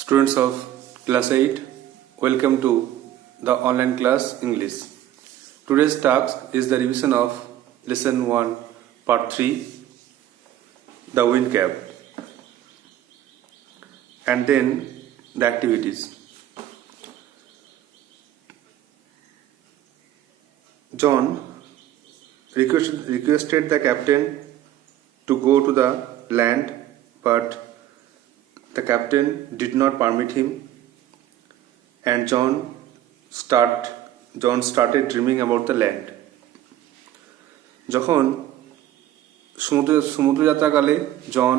Students of class 8, welcome to the online class English. Today's task is the revision of lesson 1 part 3, the wind cap, and then the activities. John requested the captain to go to the land, but the captain did not permit him, and John started dreaming about the land. যখন সমুদ্রযাত্রাকালে জন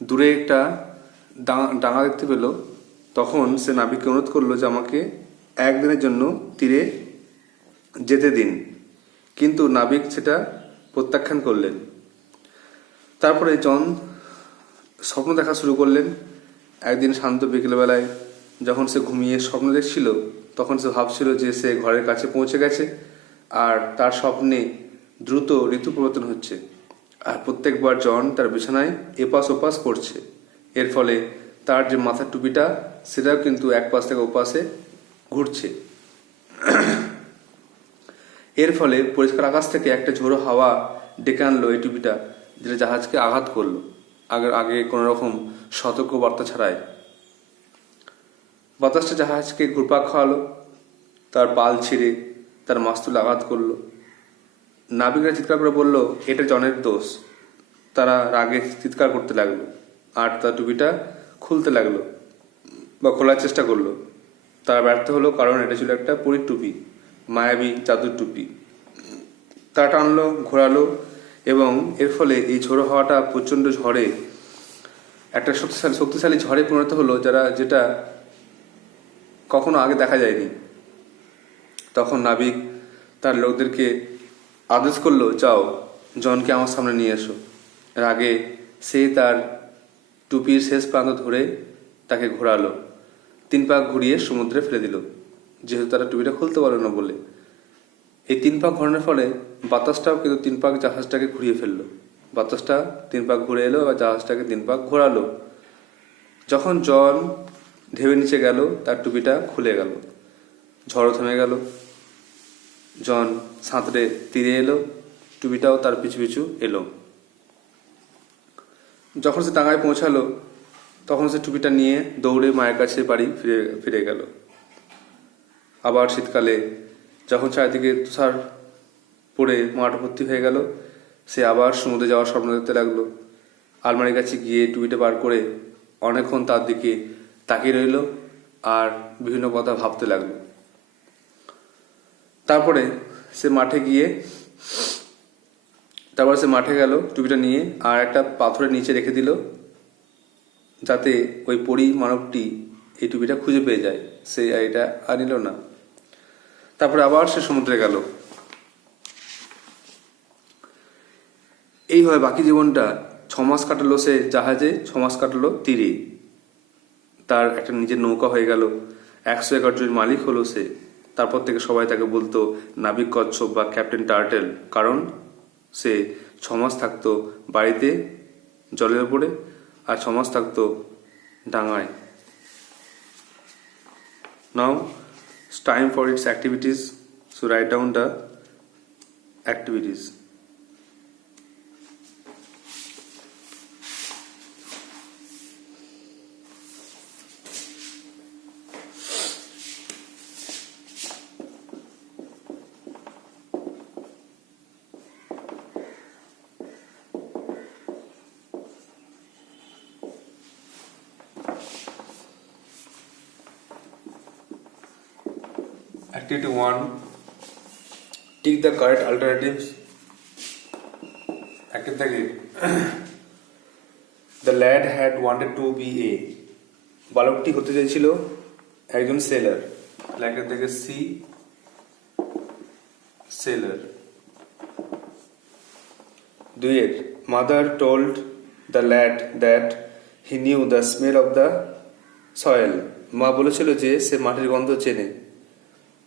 দূরে একটা ডাঙা দেখতে পেল, তখন সে নাবিককে অনুরোধ করলো যে আমাকে একদিনের জন্য তীরে যেতে দিন, কিন্তু নাবিক সেটা প্রত্যাখ্যান করলেন। তারপরে জন স্বপ্ন দেখা শুরু করলেন। একদিন শান্ত বিকেলবেলায় যখন সে ঘুমিয়ে স্বপ্ন দেখছিল, তখন সে ভাবছিল যে সে ঘরের কাছে পৌঁছে গেছে, আর তার স্বপ্নে দ্রুত ঋতু পরিবর্তন হচ্ছে, আর প্রত্যেকবার জন তার বিছানায় এপাশ ওপাশ করছে। এর ফলে তার যে মাথার টুপিটা সেটাও কিন্তু এক পাশ থেকে ওপাশে ঘুরছে। এর ফলে পরিষ্কার আকাশ থেকে একটা ঝোড়ো হাওয়া ডেকে আনলো এই টুপিটা, যেটা জাহাজকে আঘাত করলো আগে কোনো রকম সতর্ক বার্তা ছাড়াই। বাতাসটা জাহাজকে ঘুরপাক খাওয়ালো, তার পাল ছিঁড়ে তার মাস্তুলে আঘাত করলো। নাবিকরা চিৎকার করে বলল এটা জনের দোষ। তারা রাগে চিৎকার করতে লাগলো, আর তার টুপিটা খুলতে লাগলো বা খোলার চেষ্টা করলো। তারা ব্যর্থ হলো, কারণ এটা ছিল একটা পরীর টুপি, মায়াবী জাদুর টুপি। তারা টানলো, ঘোরালো, এবং এর ফলে এই ঝোড়ো হাওয়াটা প্রচণ্ড ঝড়ে, একটা শক্তিশালী ঝড়ে পরিণত হলো, যেটা কখনো আগে দেখা যায়নি। তখন নাবিক তার লোকদেরকে আদেশ করলো, যাও জনকে আমার সামনে নিয়ে এসো। এর আগে সে তার টুপির শেষ প্রান্ত ধরে তাকে ঘোরালো, 3 পাক ঘুরিয়ে সমুদ্রে ফেলে দিল, যেহেতু তারা টুপিটা খুলতে পারলো না বলে। এই 3 পাক ঘোরানোর ফলে বাতাসটাও কিন্তু 3 পাক জাহাজটাকে ঘুরিয়ে ফেললো। বাতাসটা 3 পাক ঘুরে এলো আর জাহাজটাকে 3 পাক ঘোরালো। যখন জন ঢেউয়ের নিচে গেল, তার টুপিটা খুলে গেল, ঝড়ও থেমে গেল। জন সাঁতরে তীরে এলো, টুপিটাও তার পিছু পিছু এলো। যখন সে ডাঙায় পৌঁছালো, তখন সে টুপিটা নিয়ে দৌড়ে মায়ের কাছে বাড়ি ফিরে গেল। আবার শীতকালে যখন চারিদিকে তুষার পড়ে মাঠ ভর্তি হয়ে গেল, সে আবার সমুদ্রে যাওয়ার স্বপ্ন দেখতে লাগলো। আলমারির কাছে গিয়ে টুপিটা বার করে অনেকক্ষণ তার দিকে তাকিয়ে রইল আর বিভিন্ন কথা ভাবতে লাগলো। তারপরে সে মাঠে গেল টুপিটা নিয়ে, আর একটা পাথরের নিচে রেখে দিল, যাতে ওই পরী মানবটি এই টুপিটা খুঁজে পেয়ে যায়। সে এটা আর নিল না। তারপরে আবার সে সমুদ্রে গেল। এইভাবে বাকি জীবনটা 6 মাস কাটালো সে জাহাজে, 6 মাস কাটালো তীরে। তার একটা নিজের নৌকা হয়ে গেল, 100 একর জমির মালিক হলো সে। তারপর থেকে সবাই তাকে বলতো নাবিক কচ্ছপ বা ক্যাপ্টেন টার্টেল, কারণ সে 6 মাস থাকতো বাড়িতে জলের উপরে, আর 6 মাস থাকতো ডাঙায়। Now it's time for its activities. So write down the activities. Activity 1. Tick the correct alternatives. Activity 3. The lad had wanted to be a. বালকটি হতে চাইছিল একজন সেলার। লেখা থেকে C seller. 2. Mother told the lad that he knew the smell of the soil. মা বলেছিল যে সে মাটির গন্ধ চেনে,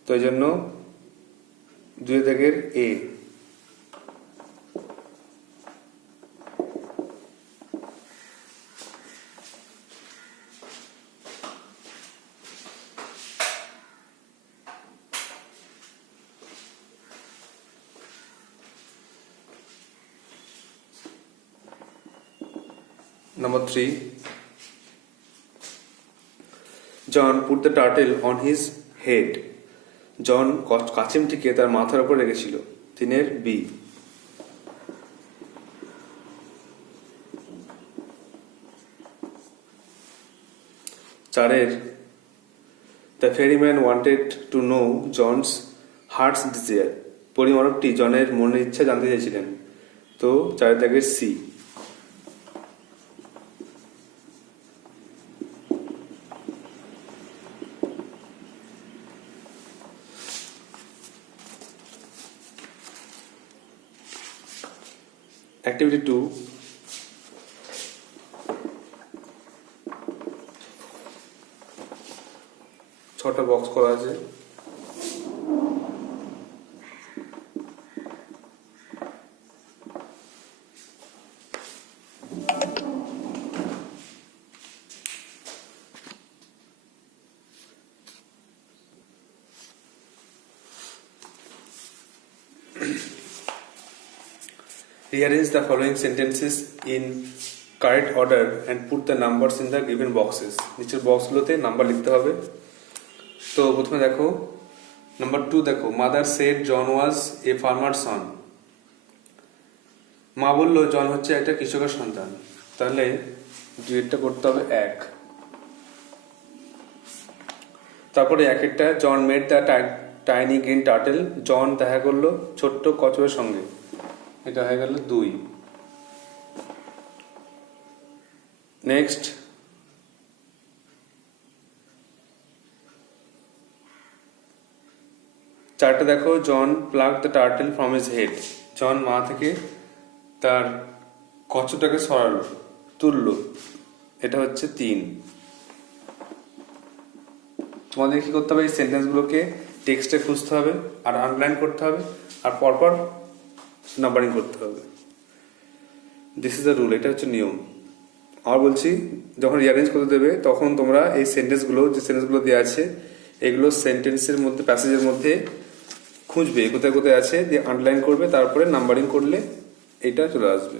তো এই জন্য 2 দাগের এ। Number 3. John put the turtle on his head. জন কাচিমটিকে তার মাথার উপর রেখেছিল। 3 B. চারের the ferryman wanted to know John's heart's desire. পরিমাণকটি জনের মনের ইচ্ছা জানতে চাইছিলেন। তো 4 দাগের সি। Activity 2. ছটা বক্স করা আছে। Rearrange the following sentences in correct order and put the numbers in the given boxes. নিচের বক্সগুলোতে নাম্বার লিখতে হবে। তো প্রথমে দেখো নাম্বার 2 দেখো, mother said John was a farmer son. মা বলল জন হচ্ছে একটা কৃষকের সন্তান। তাহলে দুইটা করতে হবে 1। তারপরে একটা John made the tiny green turtle. John দেখা করলো ছোট্ট কচ্ছপের সঙ্গে। এটা হয়ে গেল 2। নেক্সট চারটা দেখো, John plug the turtle from his head. John মা থেকে তার কচ্ছপটাকে সরালো, তুললো। এটা হচ্ছে 3। তোমাদের কি করতে হবে, এই সেন্টেন্সগুলোকে টেক্সটে খুঁজতে হবে আর আন্ডারলাইন করতে হবে আর পরপর নাম্বারিং করতে হবে। দিস ইজ দ্য রুল, এটা হচ্ছে নিয়ম। আর বলছি, যখন রিঅ্যারেঞ্জ করতে দেবে তখন তোমরা এই সেন্টেন্সগুলো, যে সেন্টেন্সগুলো দেওয়া আছে এগুলো সেন্টেন্সের মধ্যে, প্যাসেজের মধ্যে খুঁজবে কোথায় কোথায় আছে, দিয়ে আন্ডারলাইন করবে, তারপরে নাম্বারিং করলে এটা চলে আসবে।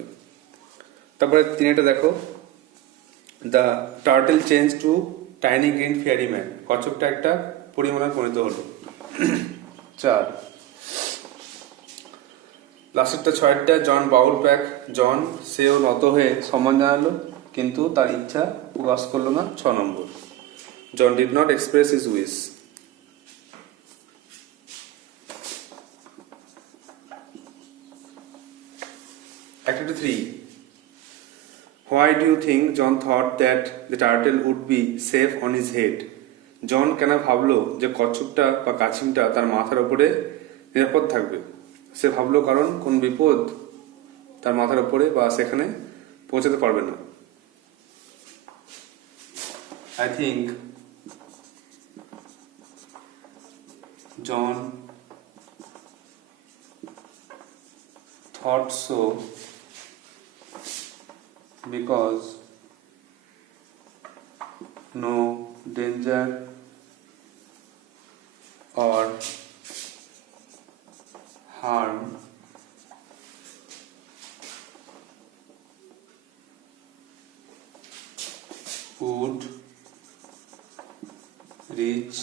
তারপরে 3টা দেখো, the turtle change to tiny green fairy man. কচ্ছপটা একটা পরিমাণে পরিণত হলো। 4। লাস্টেরটা 6টা, জন বাউল ব্যাক। জন সেও নত হয়ে সম্মান জানালো কিন্তু তার ইচ্ছা প্রকাশ করলো না। 6 নম্বর, John did not express his wish. Activity 3. Why do you think John thought that the turtle would be safe on his head? জন কেন ভাবলো যে কচ্ছপটা বা কাছিমটা তার মাথার উপরে নিরাপদ থাকবে? সে ভাবলো কারণ কোন বিপদ তার মাথার উপরে বা সেখানে পৌঁছাতে পারবে না। I think John thought so because no danger or harm would reach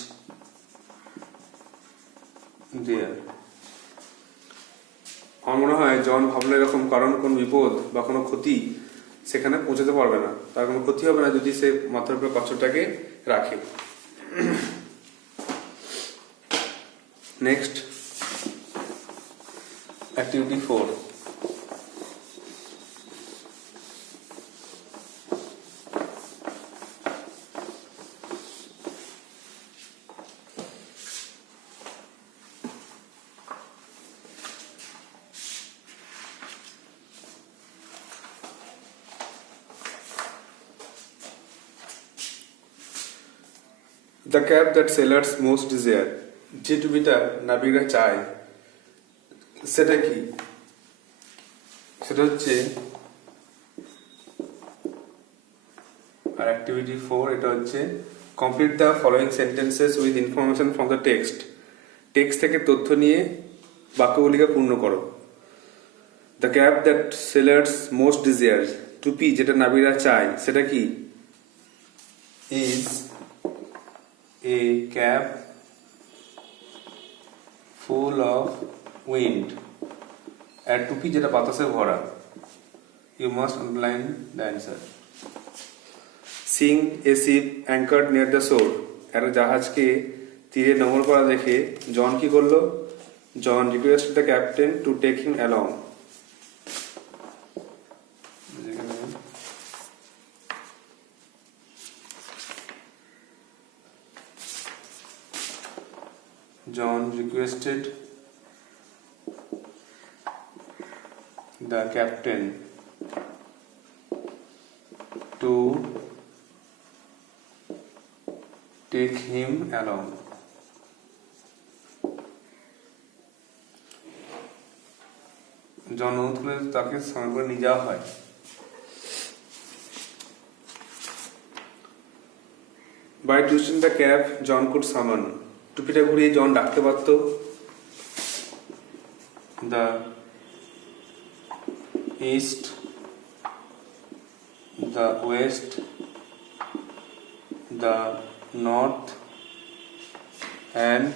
there. আমার মনে হয় জন ভাবলো এরকম কারণ কোন বিপদ বা কোনো ক্ষতি সেখানে পৌঁছাতে পারবে না, তার কোনো ক্ষতি হবে না যদি সে মাথার উপরে কচ্ছপটাকে রাখে। Next, activity 4. The cap that sailors most desire. যে টুপিটা নাবিকরা চায় সেটা কি? সেটা হচ্ছে আর অ্যাক্টিভিটি 4 এটা হচ্ছে complete the following sentences with information from the text. Text থেকে তথ্য নিয়ে বাক্যগুলিকে পূর্ণ করো। The cap that sailors most desire, টুপি যেটা নাবিকরা চায় সেটা কি? Is a cap full of wind, আর টুপি যেটা বাতাসে ভরা। You must underline the answer. Seeing a ship anchored near the shore, একটা জাহাজকে তীরে নোঙর করা দেখে জন কি করলো? John request the captain to take him along. John requested the captain to take him along. John অনুরোধ করে তাকে সঙ্গে করে নিয়ে যাওয়া হয়। By twisting the cap, John could summon. টুপিটা ঘুরিয়ে জন ডাকতে পারত the east, the west, the north and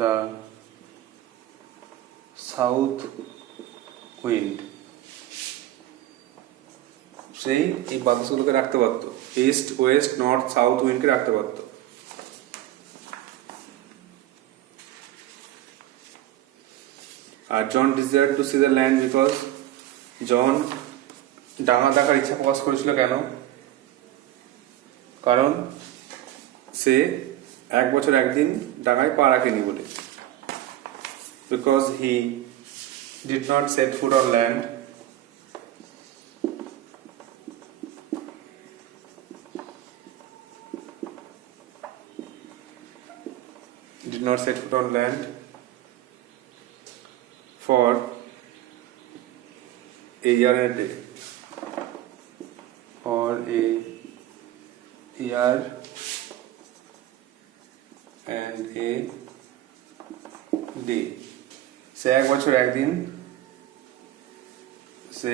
the south wind. সেই এই বাতাসগুলোকে রাখতে পারতো, ইস্ট, ওয়েস্ট, নর্থ, সাউথ উইন্ডকে রাখতে পারতো। আর John desired to see the land because, John ডাঙা দেখার ইচ্ছা প্রকাশ করেছিল কেন? কারণ সে 1 বছর 1 দিন ডাঙায় পা রাখেনি বলে। Because he did not set foot on land, did not set foot on land for a year and a day, for a year and a day. সে 1 বছর 1 দিন সে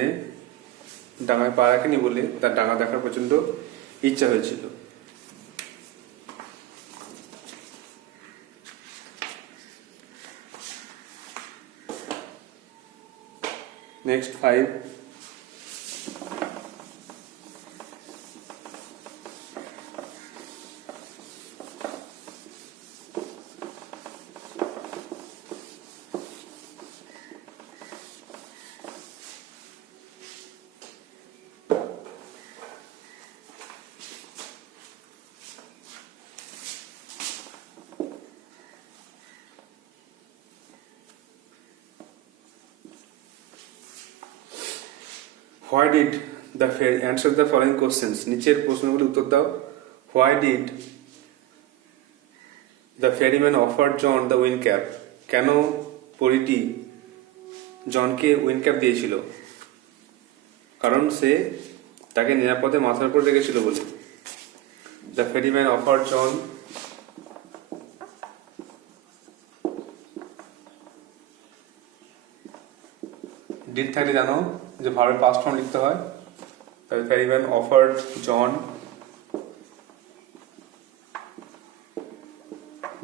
ডাঙায় পা রাখেনি বলে তার ডাঙা দেখার প্রচন্ড ইচ্ছা হয়েছিল। Next 5. Why did the ferry answer the following questions? নিচের প্রশ্নগুলি উত্তর দাও। Why did the ferryman offer John the wind cap? কেন পরিটি জনকে উইন্ড ক্যাপ দিয়েছিল? কারণ সে তাকে নিরাপদে মাথার উপর রেখেছিল বলে। The ferryman offered John did থাকলে জানো যে ভার্বের পাস্ট ফর্ম লিখতে হয়। The ferryman offered John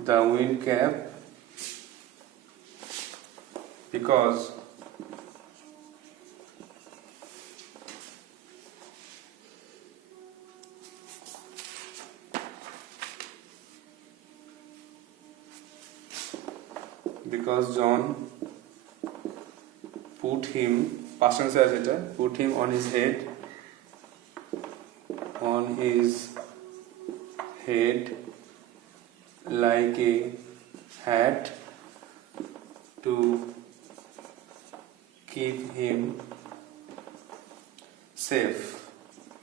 the wind cap because John put him, past tense আছে এটা, put him on his head like a hat to keep him safe.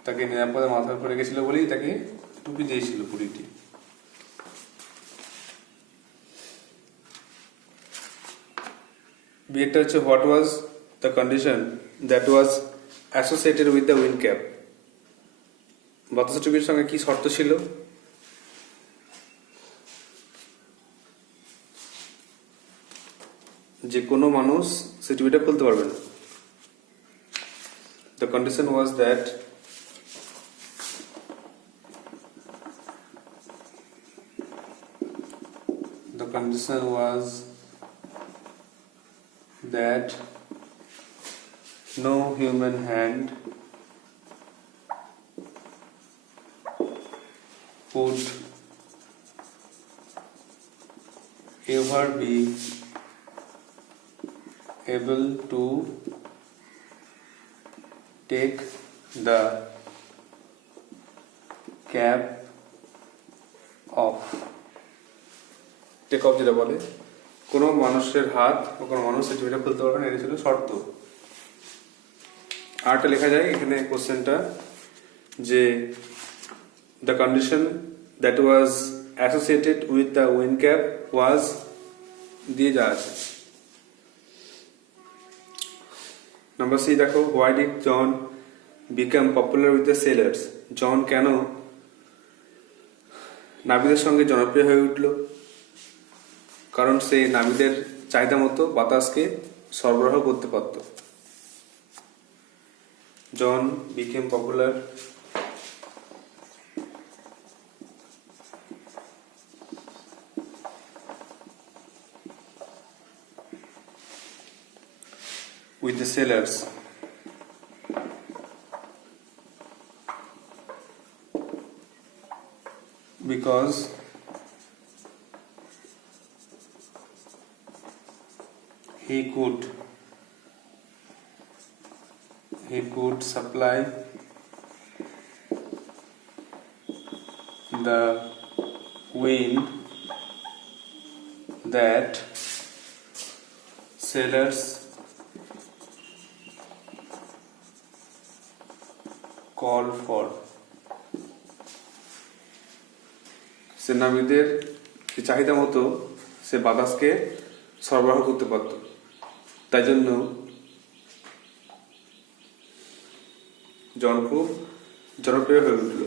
তাকে নিরাপদে মাথার উপরে রেখেছিল বলেই তাকে টুপি দিয়েছিল পুরীটি। বিয়েটা হচ্ছে what was the condition that was associated with the wind cap? বাতাসের টুপির সঙ্গে কি শর্ত ছিল? যে কোনো মানুষ সে টুপিটা খুলতে পারবে না। condition was that no human hand would ever be able to take the cap off. Take off যেটা বলে, কোনো মানুষের হাত বা কোনো মানুষ সেটা খুলতে পারবে না, এটা ছিল শর্ত। আরটা লেখা যায় এখানে কোশ্চেনটা যে the condition that was associated with the wind cap was দিয়ে যা আছে। নাম্বার সি দেখো, why did John become popular with the sailors? জন কেন নাবিকদের সঙ্গে জনপ্রিয় হয়ে উঠল? কারণ সে নাবিকদের চাহিদা মতো বাতাসকে সরবরাহ করতে পারত। জন became popular with the sailors because he could supply the wind that sailors call for. সে নাবিকদের চাহিদা মতো সে বাতাসকে সরবরাহ করতে পারত, তাই জন্য জন খুব জনপ্রিয় হয়ে উঠল।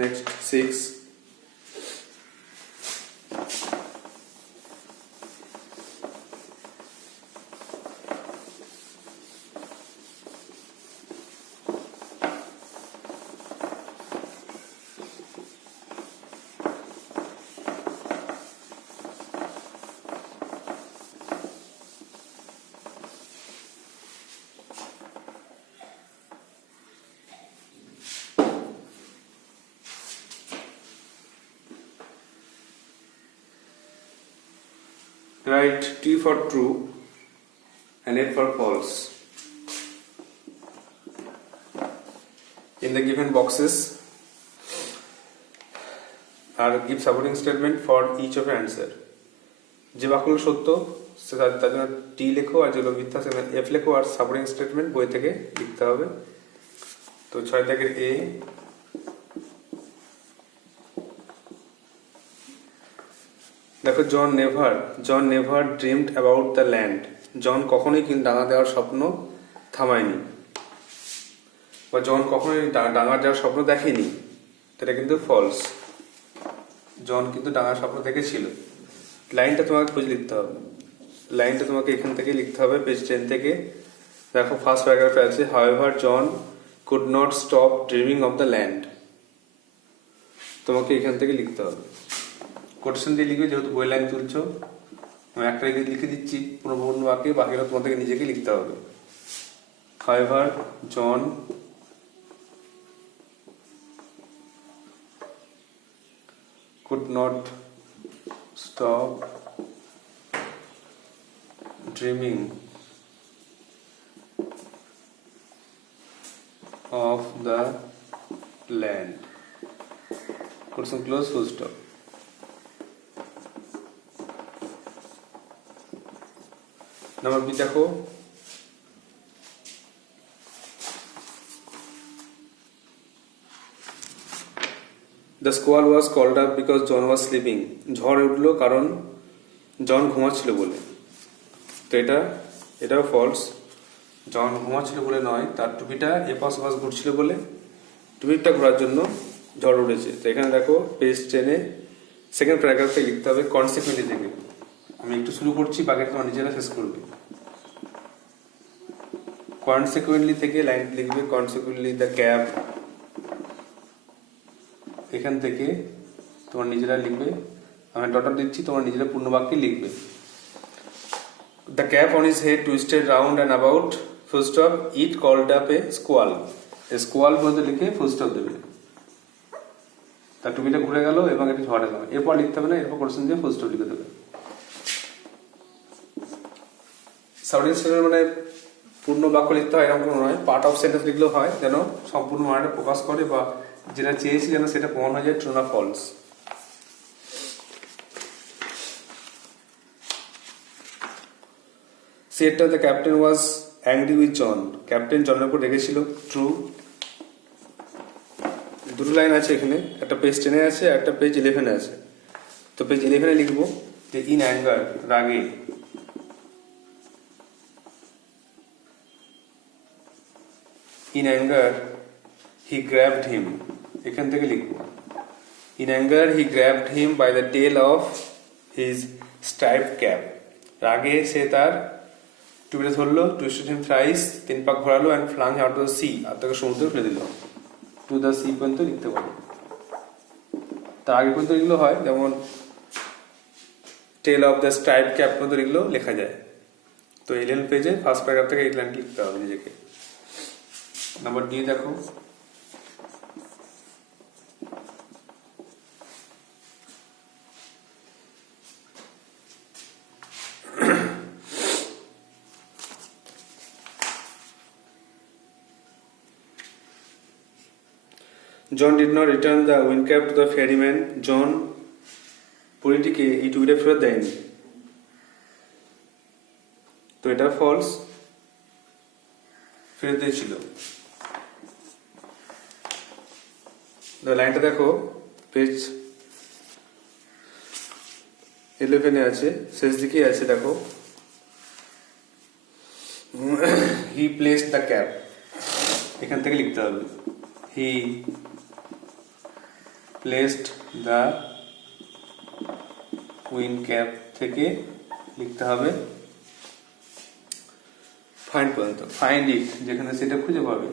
নেক্সট 6, write T for true and F for false in the given boxes, আর give supporting statement for each of your answer. যে বাক্যগুলো সত্য তার জন্য টি লেখো, আর যেগুলো মিথ্যা সেখানে এফ লেখো, আর সাপোর্টিং স্টেটমেন্ট বই থেকে লিখতে হবে। তো 6 দাগের এ, দেখো John never dreamed about the land. John কখনোই কিন্তু ডাঙা দেওয়ার স্বপ্ন থামায়নি, বা জন কখনোই ডাঙা যাওয়ার স্বপ্ন দেখেনি, এটা কিন্তু ফলস। জন কিন্তু ডাঙার স্বপ্ন দেখেছিল। লাইনটা তোমাকে খুঁজে লিখতে হবে, লাইনটা তোমাকে এখান থেকে লিখতে হবে, পেজ 10 থেকে। দেখো ফার্স্ট প্যারাগ্রাফে আছে, however John could not stop dreaming of the land. তোমাকে এখান থেকে লিখতে হবে, কোটেশন দিয়ে লিখবে, যেহেতু বই লাইন তুলছো। আমি একটা লিখে দিচ্ছি পুনঃপূর্ণ বাক্যে, বাকিটা তোমাদেরকে নিজেকে লিখতে হবে। However John could not stop dreaming of the land. Put some close full stop. Number B देखो, The squall was called up because John was sleeping. ঝড় উঠলো কারণ জন ঘুমাচ্ছিল বলে। তো এটাও ফলস। জন ঘুমাচ্ছিল বলে নয়, তার টুপিটা এপাশ ওপাশ ঘুরছিল বলে টুপিটা ঘোরার জন্য ঝড় উঠেছে। তো এখানে দেখো পেজ 10-এ সেকেন্ড প্যারাগ্রাফে লিখতে হবে কনসিকুয়েন্টলি থেকে। আমি একটু শুরু করছি, বাকিটা তোমার নিজেরা শেষ করবে। কনসিকুয়েন্টলি থেকে লাইন লিখবে, কনসিকুয়েন্টলি দ্য ক্যাব, এখান থেকে তোমার নিজেরা লিখবে। আমি ডটার দিচ্ছি, তোমার নিজেরা পূর্ণ বাক্যে লিখবে। The cap on his head twisted round and about, full stop, it called up a squall. Squall বলতে লিখে ফুল স্টপ দেবে। তার টুপিটা ঘুরে গেল এবং এটি ঝড় এলো, এরপর লিখতে হবে না, এরপর কোশ্চেন দিয়ে ফুল স্টপ লিখে দেবে। সাবজেক্ট সেন্টেন্স মানে পূর্ণ বাক্য লিখতে হয় এরকম কোনো নয়, পার্ট অফ সেন্টেন্স লিখলেও হয়, যেন সম্পূর্ণ মানেটা প্রকাশ করে বা যেটা চেয়েছি যেন সেটা প্রমাণ হয়ে যায় ট্রু না ফলস। সেটটা the captain was angry with John, captain জনের উপর রেগেছিল, ট্রু। দুটো লাইন আছে এখানে, একটা পেজ 10-এ আছে, একটা পেজ 11-এ আছে। তো পেজ 11-এ লিখবো যে ইন অ্যাঙ্গার, রাগে, in anger he grabbed him, এখান থেকে লিখবো in anger he grabbed him by the tail of his striped cap, রাগে সে তার টুপিটা ধরলো, twisted him thrice, 3 পাক ঘোরালো, and flung out to the sea, আর তাকে সমুদ্রে ফেলে দিল। to the sea পর্যন্ত লিখতে পারো। তার আগে পর্যন্ত লিখলেও হয়, যেমন tail of the striped cap পর্যন্ত লিখলেও লেখা যায়। তো 11 পেজে ফার্স্ট প্যারাগ্রাফ থেকে এই লাইনটি লিখতে হবে নিজেকে। নাম্বার ডি দেখো, John did not return the windcap to the ferryman. John পরিটিকে এই টুপিটা ফেরত দেয়নি। তো এটা ফলস, ফেরত দিয়েছিল। লাইনটা দেখো, পেজ 11-এ আছে, শেষ দিকে আছে, দেখো he placed the cap, এখান থেকে লিখতে হবে he placed the wind cap থেকে লিখতে হবে ফাইন্ড পর্যন্ত, ফাইন্ড ইট যেখানে সেটা খুঁজে পাবে।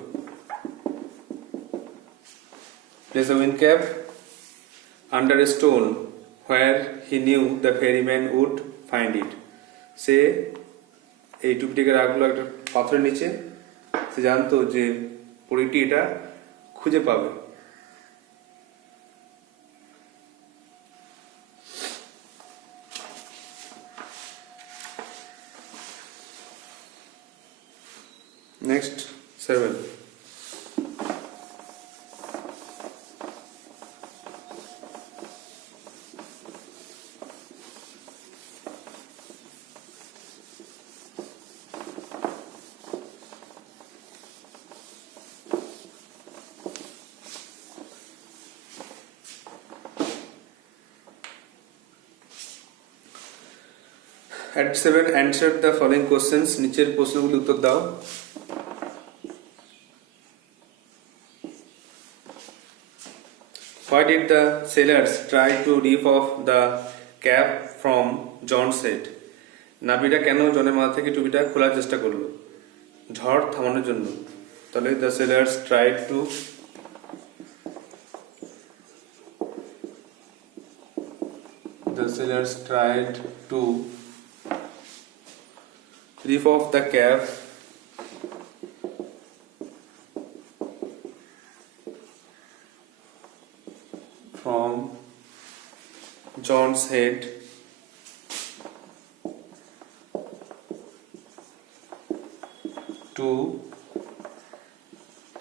place the wind cap under a stone where he knew the ferryman would find it, সে এই টুপিটিকে রাখলো একটা পাথরের নিচে, সে জানতো যে পরিটি এটা খুঁজে পাবে। নেক্সট 7, at 7 answer the following questions, নিচের প্রশ্নগুলি উত্তর দাও। Why did the sailors try to rip off the cap from John's head? নাবিরা কেন জনের মাথা থেকে টুপিটা খোলার চেষ্টা করলো? ঝড় থামানোর জন্য। তাহলে the sailors tried to rip off the cap from John's head to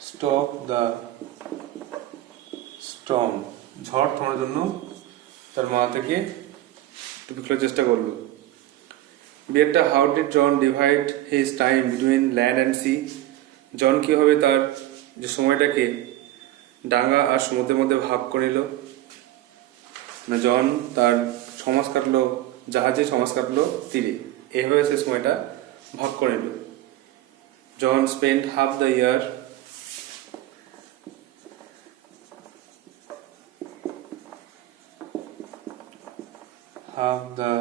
stop the storm, ঝড় থামানোর জন্য তার মাথা থেকে টুপি খোলার চেষ্টা করলো। বিয়েটা, how did John divide his time between land and sea, John কীভাবে তার যে সময়টাকে ডাঙ্গা আর সমুদ্রের মধ্যে ভাগ করে নিল? না, জন তার সমাজ কাটলো জাহাজে, সমাজ কাটলো তীরে, এইভাবে সে সময়টা ভাগ করে নিল। John spend half the year have the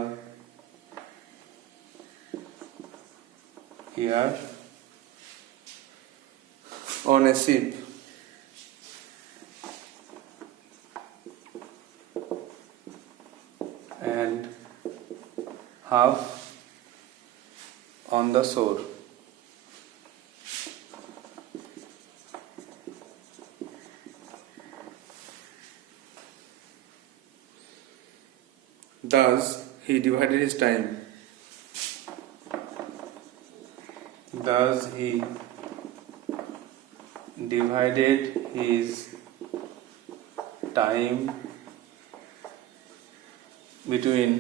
air on a ship and half on the shore. Thus he divided his time. Thus he divided his time between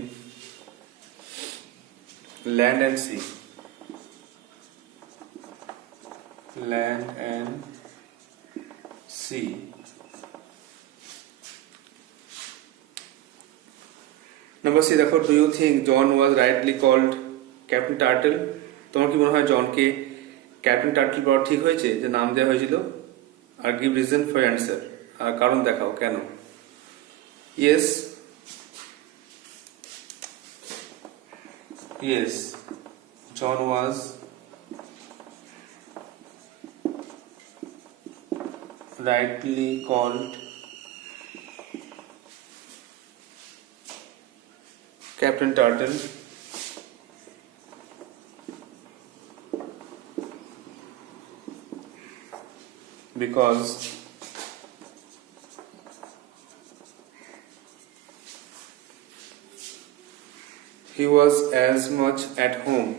land and sea. Land and sea. Number C, therefore, do you think John was rightly called Captain Turtle? তোমার কি মনে হয় জনকে captain turtle বলা ঠিক হয়েছে যে নাম দেওয়া হয়েছিল? আর গিভ রিজন ফর অ্যান্সার, আর কারণ দেখাও কেন। Yes, John was rightly called Captain Turtle because he was as much at home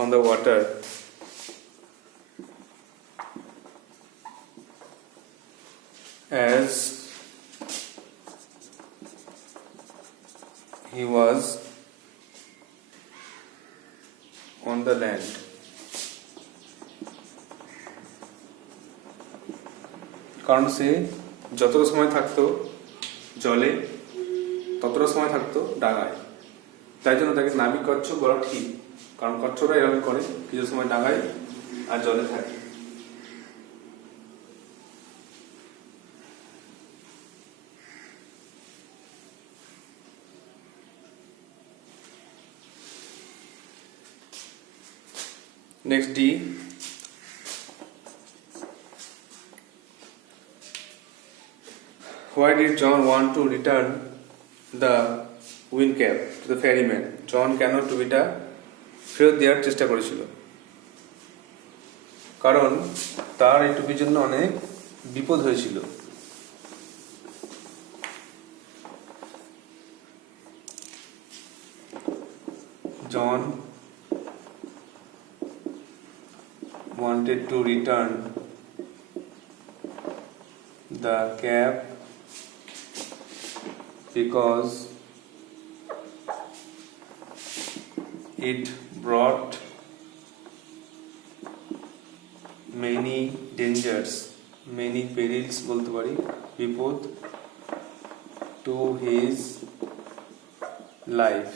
on the water as he was on the land. কারণ সে যতটা সময় থাকতো জলে ততটা সময় থাকতো ডাঙায়, তাই জন্য তাকে নাবিক কচ্ছপ বলা ঠিক। কারণ কচ্ছপরা এরকম করে, কিছু সময় ডাঙায় আর জলে থাকে। Next D. Why did John want to return the wind cap to the ferryman? John কেন টুপিটা ফেরত দেওয়ার চেষ্টা করেছিল? কারণ তার এই টুপির জন্য অনেক বিপদ হয়েছিল। John wanted to return the cap because it brought many dangers, many perils বলতে পারি, বিপদ to his life,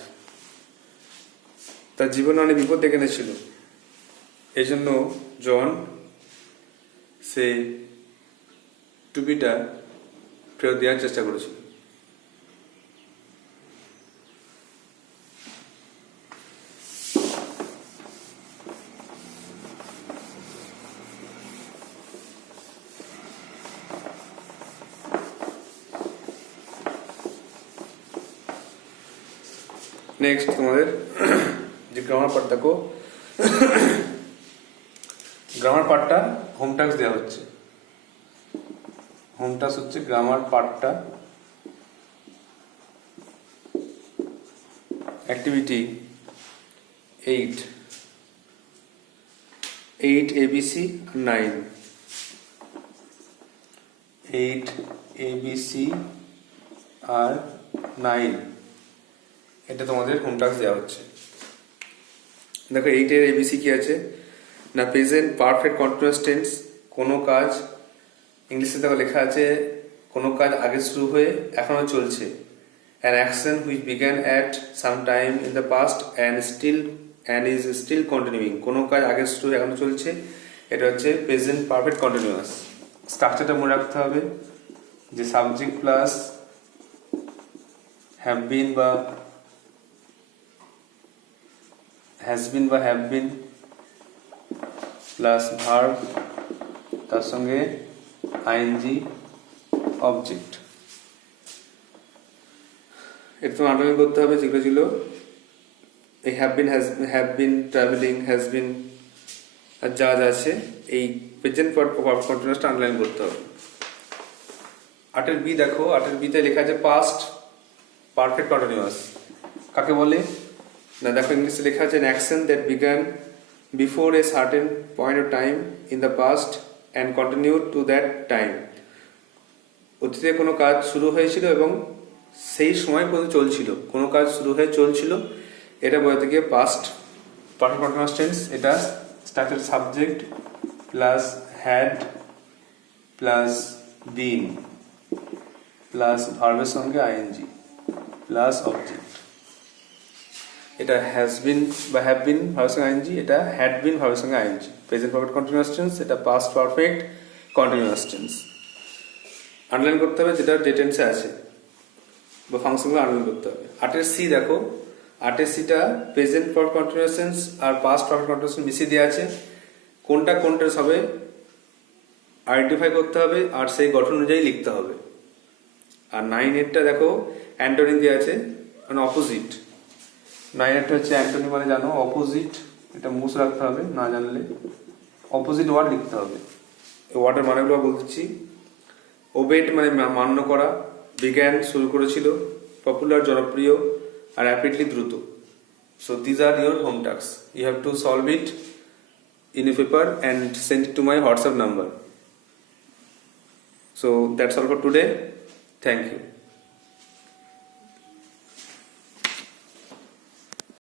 তার জীবনে অনেক বিপদ ডেকে এনেছিল। এই জন্য জন সে টুপিটা ফেরত দেওয়ার চেষ্টা করেছিল। নেক্সট তোমাদের যে গ্রামার পার্ট দেখো, গ্রামার পার্টটা হোম টাস্ক দেওয়া হচ্ছে। হোম টাস্ক হচ্ছে গ্রামার পার্টটা অ্যাক্টিভিটি 8 ABC 9 8 ABC আর 9 এটা তোমাদের হোম টাস্ক দেওয়া হচ্ছে। দেখো 8 এর ABC কি আছে না, প্রেজেন্ট পারফেক্ট কন্টিনিউয়াস টেন্স, কোনো কাজ ইংলিশে দেখো লেখা আছে কোনো কাজ আগে শুরু হয়ে এখনো চলছে, an action which began at some time in the past and still and is still continuing. কোনো কাজ আগে শুরু এখনো চলছে, এটা হচ্ছে প্রেজেন্ট পারফেক্ট কন্টিনিউয়াস। স্ট্রাকচারটা মনে রাখতে হবে যে সাবজেক্ট প্লাস হ্যাভ বিন বা হ্যাজ বিন বা হ্যাভ বিন প্লাস ভার্ব, তার সঙ্গে আইএনজি অবজেক্ট। এটা তো আন্ডারলাইন করতে হবে যেগুলো ছিল এই have been travelling, has been আর যা যা আছে এই প্রেজেন্ট কন্টিনিউয়াসটা আন্ডারলাইন করতে হবে। 8 বি দেখো, 8 বিতে লেখা আছে পাস্ট পারফেক্ট কন্টিনিউয়াস। কাকে বলে না, দেখো ইংলিশে লেখা আছে action that began before a certain point of time in the past and continue to that time. অতীতে কোনো কাজ শুরু হয়েছিল এবং সেই সময় পর্যন্ত চলছিল, কোনো কাজ শুরু হয়ে চলছিল, এটা বলে থেকে পাস্ট পারফেক্ট কন্টিনিউয়াস টেন্স। এটা structure subject plus had plus been plus ভার্বের সঙ্গে আইএনজি প্লাস অবজেক্ট। এটা হ্যাজ বিন বা হ্যাভ বিন ভার্বের সঙ্গে আইএনজি, এটা হ্যাড বিন ভার্বের সঙ্গে ING. Present perfect continuous tense, এটা past perfect continuous tense. Underline করতে হবে যেটা যে টেন্সে আছে বা ফাংশনগুলো আন্ডারলাইন করতে হবে। 8 সি দেখো, 8 সিটা প্রেজেন্ট পারফেক্ট কন্টিনিউয়াস টেন্স আর পাস্ট পারফেক্ট কন্টিনিউয়াস টেন্স মিশিয়ে দেওয়া আছে। কোনটা কোনটা হবে আইডেন্টিফাই করতে হবে আর সেই গঠন অনুযায়ী লিখতে হবে। আর 9-8টা দেখো অ্যান্টোনিম দেওয়া আছে, মানে অপোজিট। 9-8টা হচ্ছে অ্যান্টোনিম, মানে জানো অপোজিট, এটা মুছে রাখতে হবে না জানলে। অপোজিট ওয়ার্ড লিখতে হবে। এই ওয়ার্ডের মানেগুলো বলছি। ওবেড মানে মান্য করা, বিজ্ঞান শুরু করেছিল, পপুলার জনপ্রিয়, আর র্যাপিডলি দ্রুত। So these are your home task, you have to solve it in a paper and send it to my WhatsApp number. So that's all for today. Thank you.